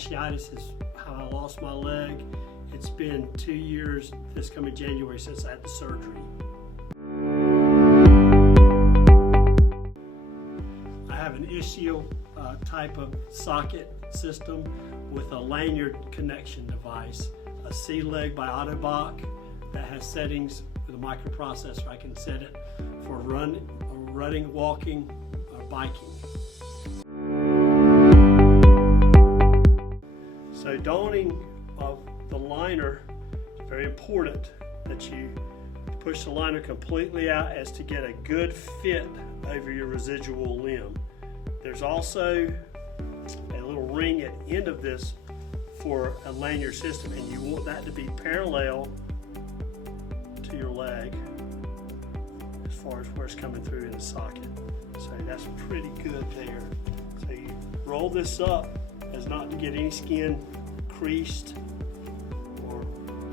fasciitis is how I lost my leg. It's been 2 years this coming January since I had the surgery. I have an ischial type of socket system with a lanyard connection device, a C-leg by Autobach that has settings with a microprocessor. I can set it for running, walking, or biking. So donning of the liner, it's very important that you push the liner completely out as to get a good fit over your residual limb. There's also a little ring at the end of this for a lanyard system, and you want that to be parallel to your leg as far as where it's coming through in the socket. So that's pretty good there. So you roll this up as not to get any skin creased or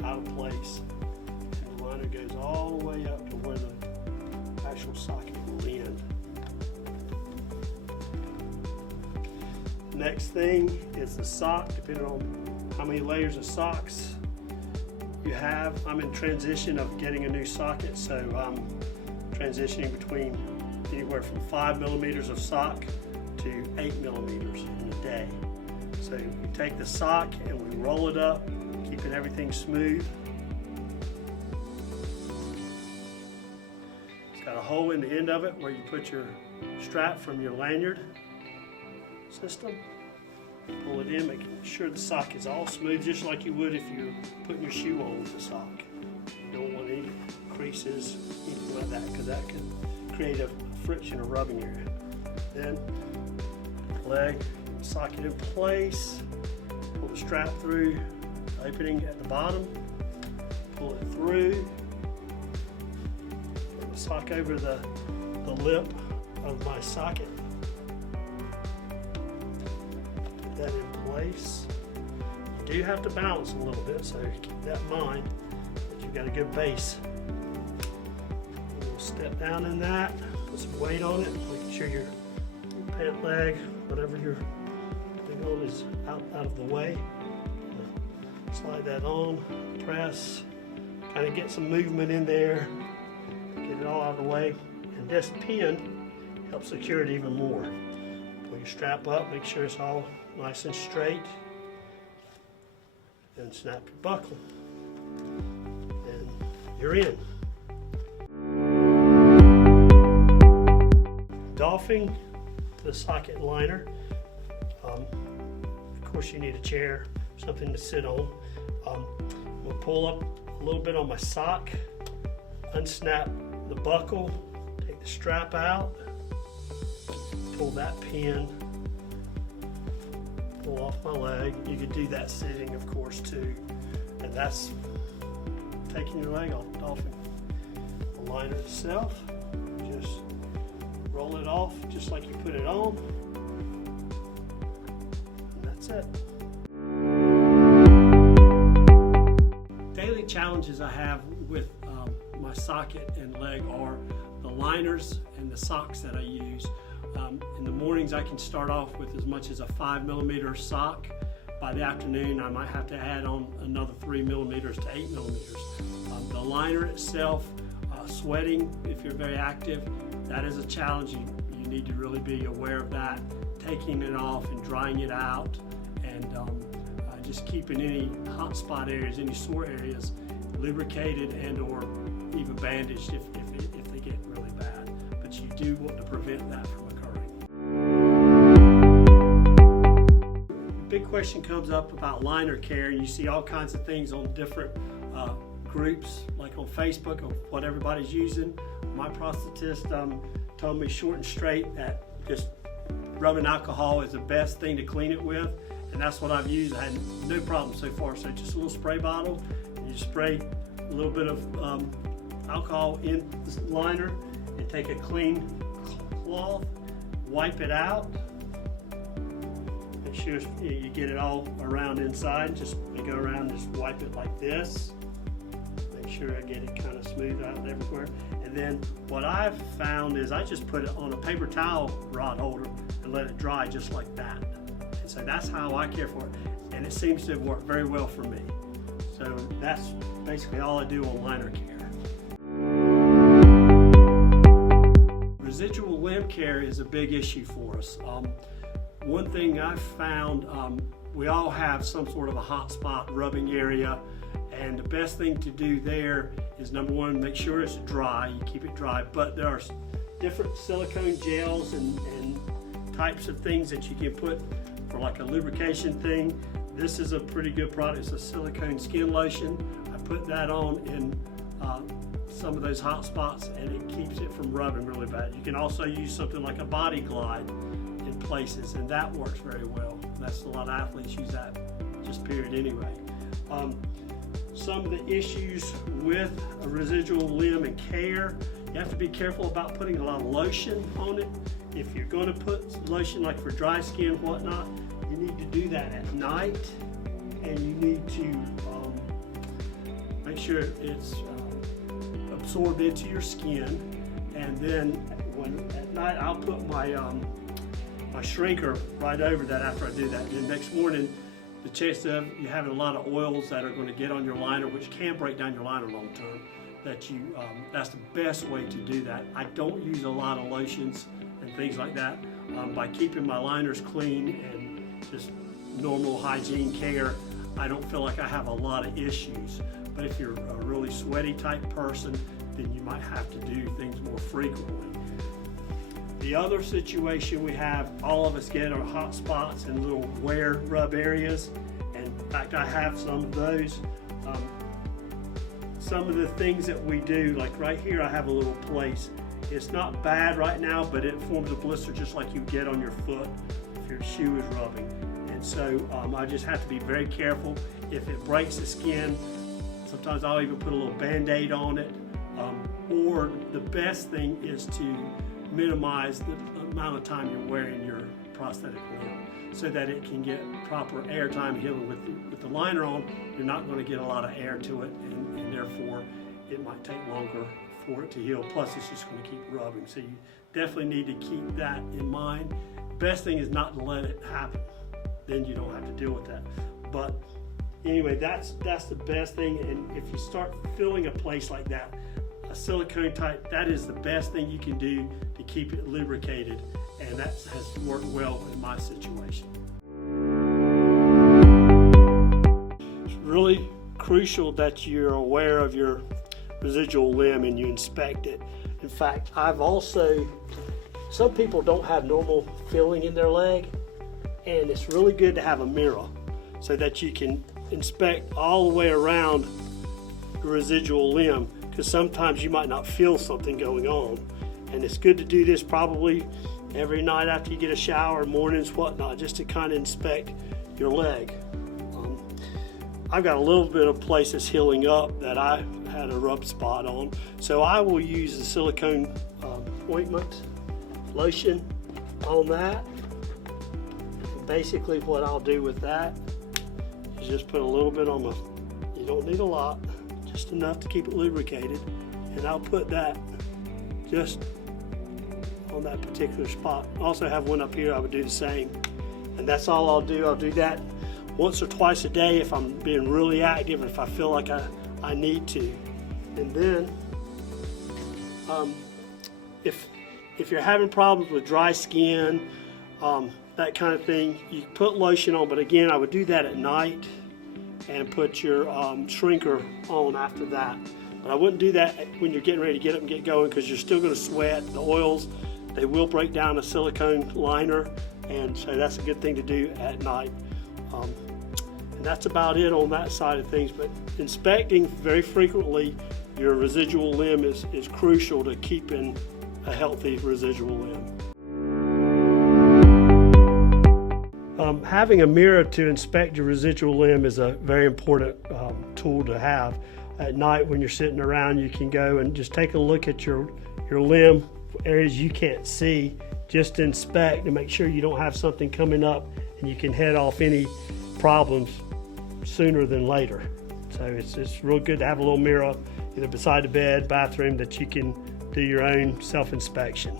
out of place. And the liner goes all the way up to where the actual socket will end. Next thing is the sock, depending on how many layers of socks you have. I'm in transition of getting a new socket, so I'm transitioning between anywhere from 5 millimeters of sock to 8 millimeters in a day. So we take the sock and we roll it up, keeping everything smooth. It's got a hole in the end of it where you put your strap from your lanyard system. Pull it in, making sure the sock is all smooth, just like you would if you're putting your shoe on with the sock. You don't want any creases, anything like that, because that can create a friction or rubbing area. Then leg, socket in place, pull the strap through, opening at the bottom, pull it through, put the sock over the lip of my socket. Put that in place. You do have to balance a little bit, so keep that in mind, that you've got a good base. We'll step down in that, put some weight on it, making sure your pant leg, whatever you're putting on, is out of the way. Slide that on, press, kind of get some movement in there, get it all out of the way, and this pin helps secure it even more. Pull your strap up, make sure it's all nice and straight, then snap your buckle, and you're in. Doffing the socket liner. Of course you need a chair, something to sit on. We'll pull up a little bit on my sock, unsnap the buckle, take the strap out, pull that pin, pull off my leg. You could do that sitting, of course, too. And that's taking your leg off, doffing. The liner itself, just roll it off just like you put it on. And that's it. Daily challenges I have with my socket and leg are the liners and the socks that I use. In the mornings I can start off with as much as a 5 millimeter sock. By the afternoon I might have to add on another 3 millimeters to 8 millimeters. The liner itself, sweating if you're very active, that is a challenge. You need to really be aware of that. Taking it off and drying it out, and just keeping any hot spot areas, any sore areas, lubricated and or even bandaged if they get really bad. But you do want to prevent that from occurring. The big question comes up about liner care, and you see all kinds of things on different groups, like on Facebook, of what everybody's using. My prosthetist told me short and straight that just rubbing alcohol is the best thing to clean it with, and that's what I've used. I had no problem so far. So just a little spray bottle, and you spray a little bit of alcohol in the liner, and take a clean cloth, wipe it out, make sure you get it all around inside. Just go around, just wipe it like this. Make sure I get it kind of smooth out everywhere. And then what I've found is I just put it on a paper towel rod holder and let it dry just like that. And so that's how I care for it. and it seems to work very well for me. So that's basically all I do on liner care. Residual limb care is a big issue for us. One thing I've found, we all have some sort of a hot spot rubbing area, and the best thing to do there is, number one, make sure it's dry, you keep it dry, but there are different silicone gels and types of things that you can put for like a lubrication thing. This is a pretty good product. It's a silicone skin lotion. I put that on in some of those hot spots, and it keeps it from rubbing really bad. You can also use something like a body glide in places, and that works very well. That's a lot of athletes use that just period anyway. Some of the issues with a residual limb and care, you have to be careful about putting a lot of lotion on it. If you're going to put lotion like for dry skin and whatnot, you need to do that at night, and you need to make sure it's absorbed into your skin. And then at night, I'll put my my shrinker right over that after I do that. And then next morning, the chance of you having a lot of oils that are going to get on your liner, which can break down your liner long term, that's the best way to do that. I don't use a lot of lotions and things like that. By keeping my liners clean and just normal hygiene care, I don't feel like I have a lot of issues. But if you're a really sweaty type person, then you might have to do things more frequently. The other situation we have, all of us get our hot spots and little wear rub areas. And in fact, I have some of those. Some of the things that we do, like right here, I have a little place. It's not bad right now, but it forms a blister just like you get on your foot if your shoe is rubbing. And so I just have to be very careful. If it breaks the skin, sometimes I'll even put a little Band-Aid on it. Or the best thing is to minimize the amount of time you're wearing your prosthetic limb so that it can get proper air time healing. With the liner on, you're not going to get a lot of air to it, and therefore it might take longer for it to heal. Plus, it's just going to keep rubbing. So you definitely need to keep that in mind. Best thing is not to let it happen. Then you don't have to deal with that. But anyway, that's the best thing. And if you start feeling a place like that, a silicone type, that is the best thing you can do to keep it lubricated, and that has worked well in my situation. It's really crucial that you're aware of your residual limb and you inspect it. In fact, some people don't have normal feeling in their leg, and it's really good to have a mirror so that you can inspect all the way around the residual limb, because sometimes you might not feel something going on. And it's good to do this probably every night after you get a shower, mornings, whatnot, just to kind of inspect your leg. I've got a little bit of place that's healing up that I had a rub spot on, so I will use the silicone ointment lotion on that. And basically what I'll do with that is just put a little bit on you don't need a lot, just enough to keep it lubricated, and I'll put that just on that particular spot. I also have one up here. I would do the same, and that's all I'll do. I'll do that once or twice a day if I'm being really active, if I feel like I need to. And then if you're having problems with dry skin, that kind of thing, you put lotion on, but again, I would do that at night and put your shrinker on after that. But I wouldn't do that when you're getting ready to get up and get going, because you're still going to sweat. The oils, they will break down a silicone liner, and so that's a good thing to do at night. And that's about it on that side of things. But inspecting very frequently your residual limb is crucial to keeping a healthy residual limb. Having a mirror to inspect your residual limb is a very important tool to have. At night when you're sitting around, you can go and just take a look at your limb, areas you can't see, just inspect and make sure you don't have something coming up, and you can head off any problems sooner than later. So it's real good to have a little mirror either beside the bed, bathroom, that you can do your own self-inspection.